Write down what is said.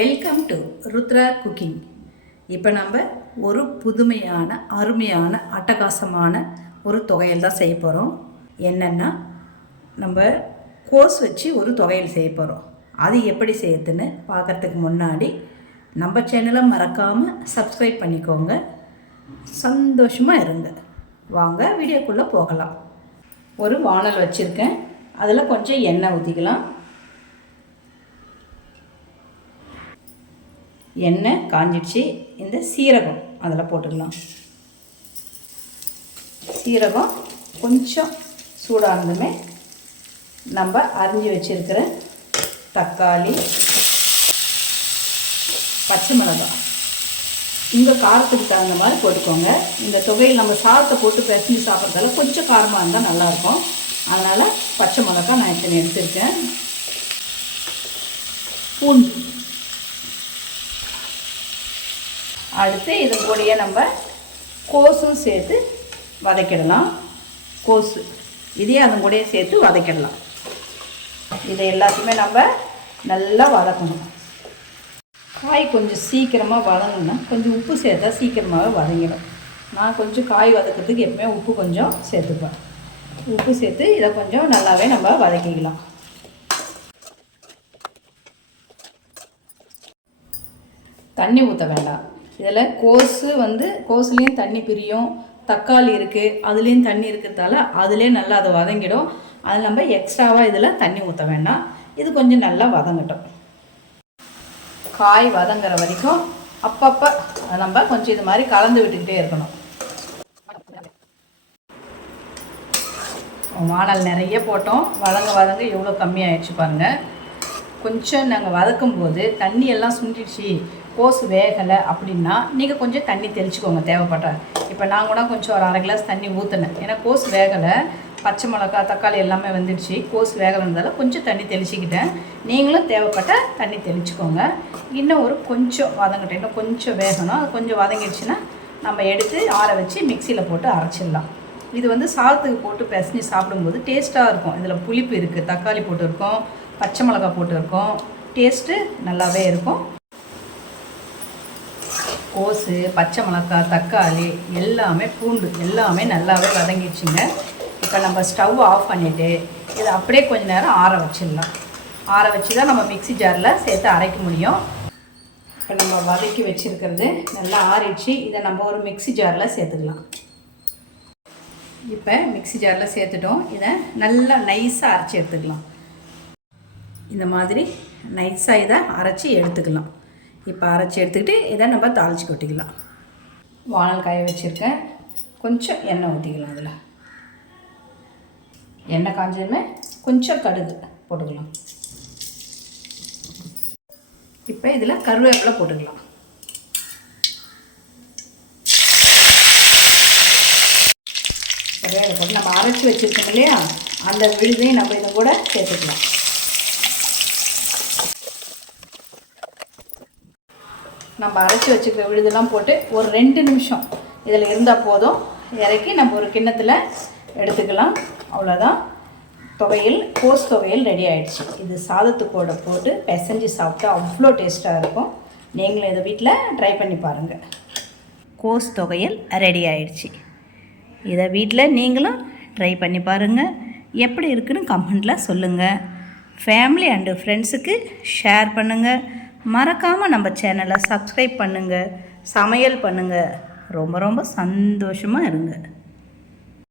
Welcome to Rudra cooking. இப்போ நம்ம ஒரு புதுமையான அருமையான அட்டகாசமான ஒரு தொகையல் தான் செய்ய போகிறோம். என்னென்னா நம்ம கோஸ் வச்சு ஒரு தொகையல் செய்ய போகிறோம். அது எப்படி செய்யறதுன்னு பார்க்குறதுக்கு முன்னாடி நம்ம சேனலை மறக்காமல் சப்ஸ்கிரைப் பண்ணிக்கோங்க. சந்தோஷமாக இருங்க. வாங்க வீடியோக்குள்ளே போகலாம். ஒரு வானல் வச்சுருக்கேன். அதில் கொஞ்சம் எண்ணெய் ஊற்றிக்கலாம். எண்ணெய் காஞ்சிடுச்சு. இந்த சீரகம் அதில் போட்டுக்கலாம். சீரகம் கொஞ்சம் சூடானதுமே நம்ம அரிஞ்சு வச்சுருக்கிற தக்காளி, பச்சை மிளகாய் உங்கள் காரத்துக்கு தகுந்த மாதிரி போட்டுக்கோங்க. இந்த தொகையில் நம்ம சாதத்தை போட்டு பிசைஞ்சு சாப்பிட்றதால கொஞ்சம் காரமாக இருந்தால் நல்லாயிருக்கும். அதனால் பச்சை மிளகாய் நான் இத்தனை எடுத்துருக்கேன். பூண்டு, அடுத்து இது கூடயே நம்ம கோஸும் சேர்த்து வதக்கிடலாம். கோஸு இதையும் அதன் கூடயே சேர்த்து வதக்கிடலாம். இதை எல்லாத்தையுமே நம்ம நல்லா வதக்கணும். காய் கொஞ்சம் சீக்கிரமாக வதங்கணும்னா கொஞ்சம் உப்பு சேர்த்தா சீக்கிரமாகவே வதங்கிடும். நான் கொஞ்சம் காய் வதக்கிறதுக்கு எப்பவுமே உப்பு கொஞ்சம் சேர்த்துப்பேன். உப்பு சேர்த்து இதை கொஞ்சம் நல்லாவே நம்ம வதக்கிக்கலாம். தண்ணி ஊற்ற வேண்டாம். இதில் கோஸுலேயும் தண்ணி பிரியும், தக்காளி இருக்குது அதுலேயும் தண்ணி இருக்கிறதால அதுலேயும் நல்லா அதை வதங்கிடும். அதில் நம்ம எக்ஸ்ட்ராவாக இதில் தண்ணி ஊற்ற வேண்டாம். இது கொஞ்சம் நல்லா வதங்கட்டும். காய் வதங்குற வரைக்கும் அப்பப்போ நம்ம கொஞ்சம் இது மாதிரி கலந்து விட்டுக்கிட்டே இருக்கணும். வானல் நிறைய போட்டோம். வதங்க எவ்வளோ கம்மியாகிடுச்சு பாருங்கள். கொஞ்சம் நாங்கள் வதக்கும்போது தண்ணி எல்லாம் சுண்டிடுச்சு, கோஸ் வேகலை அப்படின்னா நீங்கள் கொஞ்சம் தண்ணி தெளிச்சுக்கோங்க தேவைப்பட்ட. இப்போ நான் கூட கொஞ்சம் ஒரு 1/2 கிளாஸ் தண்ணி ஊற்றினேன். ஏன்னா கோஸ் வேகலை, பச்சை மிளகா தக்காளி எல்லாமே வந்துடுச்சு. கோஸ் வேகலைன்றதால கொஞ்சம் தண்ணி தெளிச்சிக்கிட்டேன். நீங்களும் தேவைப்பட்ட தண்ணி தெளிச்சுக்கோங்க. இன்னும் ஒரு கொஞ்சம் வதங்கட்டும். இன்னும் கொஞ்சம் வேகணும். அது கொஞ்சம் வதங்கிடுச்சுன்னா நம்ம எடுத்து ஆற வச்சு மிக்சியில் போட்டு அரைச்சிடலாம். இது சாதத்துக்கு போட்டு பிசைஞ்சு சாப்பிடும்போது டேஸ்ட்டாக இருக்கும். இதில் புளிப்பு இருக்குது, தக்காளி போட்டுருக்கோம், பச்சை மிளகா போட்டுருக்கோம். டேஸ்ட்டு நல்லாவே இருக்கும். கோஸு, பச்சை மிளகாய், தக்காளி எல்லாமே, பூண்டு எல்லாமே நல்லாவே வதங்கிடுச்சுங்க. இப்போ நம்ம ஸ்டவ் ஆஃப் பண்ணிவிட்டு இதை அப்படியே கொஞ்சம் நேரம் ஆற வச்சிடலாம். ஆற வச்சு தான் நம்ம மிக்ஸி ஜாரில் சேர்த்து அரைக்க முடியும். இப்போ நம்ம வதக்கி வச்சுருக்கிறது நல்லா ஆறிடுச்சு. இதை நம்ம ஒரு மிக்ஸி ஜாரில் சேர்த்துக்கலாம். இப்போ மிக்ஸி ஜாரில் சேர்த்துட்டோம். இதை நல்லா நைஸாக அரைச்சி எடுத்துக்கலாம். இந்த மாதிரி நைஸாக இதை அரைச்சி எடுத்துக்கலாம். இப்போ அரைச்சி எடுத்துக்கிட்டு இதை நம்ம தாளித்து கொட்டிக்கலாம். வானல் காய வச்சுருக்கேன். கொஞ்சம் எண்ணெய் ஊற்றிக்கலாம். அதில் எண்ணெய் காஞ்சதுமே கொஞ்சம் கடுகு போட்டுக்கலாம். இப்போ இதில் கருவேப்பிலை போட்டுக்கலாம். கருவேப்பிலை போட்டு நம்ம அரைச்சி வச்சுருக்கோம் இல்லையா, அந்த விழுதையும் நம்ம இதை கூட சேர்த்துக்கலாம். நம்ம அரைச்சி வச்சுக்கிற விழுதெல்லாம் போட்டு ஒரு 2 நிமிஷம் இதில் இருந்தால் போதும். இறக்கி நம்ம ஒரு கிண்ணத்தில் எடுத்துக்கலாம். அவ்வளோதான், துவையல், கோஸ் துவையல் ரெடி ஆகிடுச்சு. இது சாதத்துக்கூட போட்டு பிசைஞ்சு சாப்பிட்டா அவ்வளோ டேஸ்ட்டாக இருக்கும். நீங்களும் இதை வீட்டில் ட்ரை பண்ணி பாருங்கள். கோஸ் துவையல் ரெடி ஆகிடுச்சு. இதை வீட்டில் நீங்களும் ட்ரை பண்ணி பாருங்கள். எப்படி இருக்குன்னு கமெண்ட்டில் சொல்லுங்கள். ஃபேமிலி அண்டு ஃப்ரெண்ட்ஸுக்கு ஷேர் பண்ணுங்கள். மறக்காமல் நம்ம சேனலை சப்ஸ்கிரைப் பண்ணுங்கள். சமையல் பண்ணுங்கள். ரொம்ப ரொம்ப சந்தோஷமாக இருங்க.